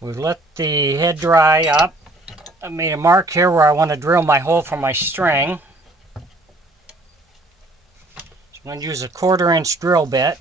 We've let the head dry up. I made a mark here where I want to drill my hole for my string. So I'm going to use a 1/4 inch drill bit.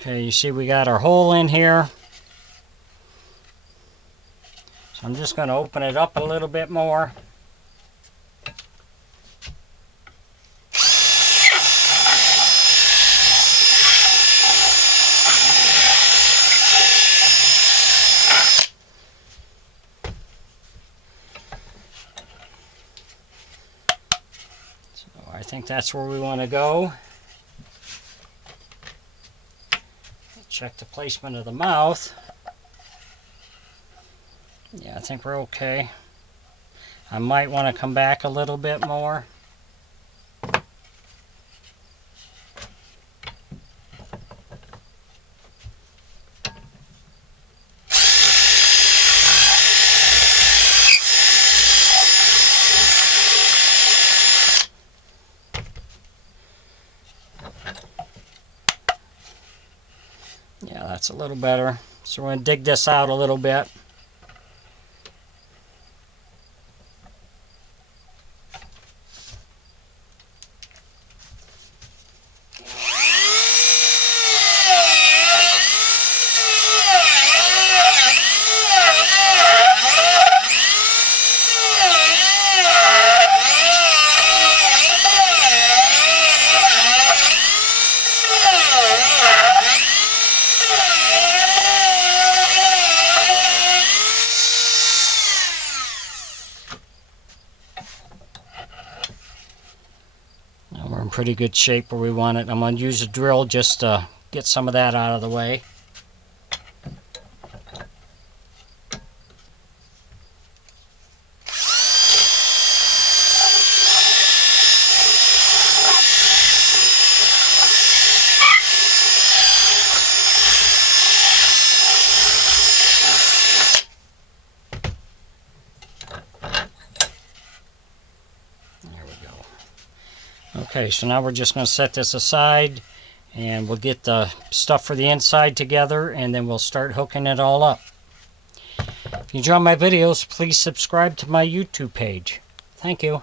Okay, you see we got our hole in here. So I'm just going to open it up a little bit more. So I think that's where we want to go. Check the placement of the mouth. Yeah, I think we're okay. I might want to come back a little bit more. Yeah, that's a little better. So we're going to dig this out a little bit. We're in pretty good shape where we want it. I'm going to use a drill just to get some of that out of the way. Okay, so now we're just going to set this aside and we'll get the stuff for the inside together and then we'll start hooking it all up. If you enjoy my videos, please subscribe to my YouTube page. Thank you.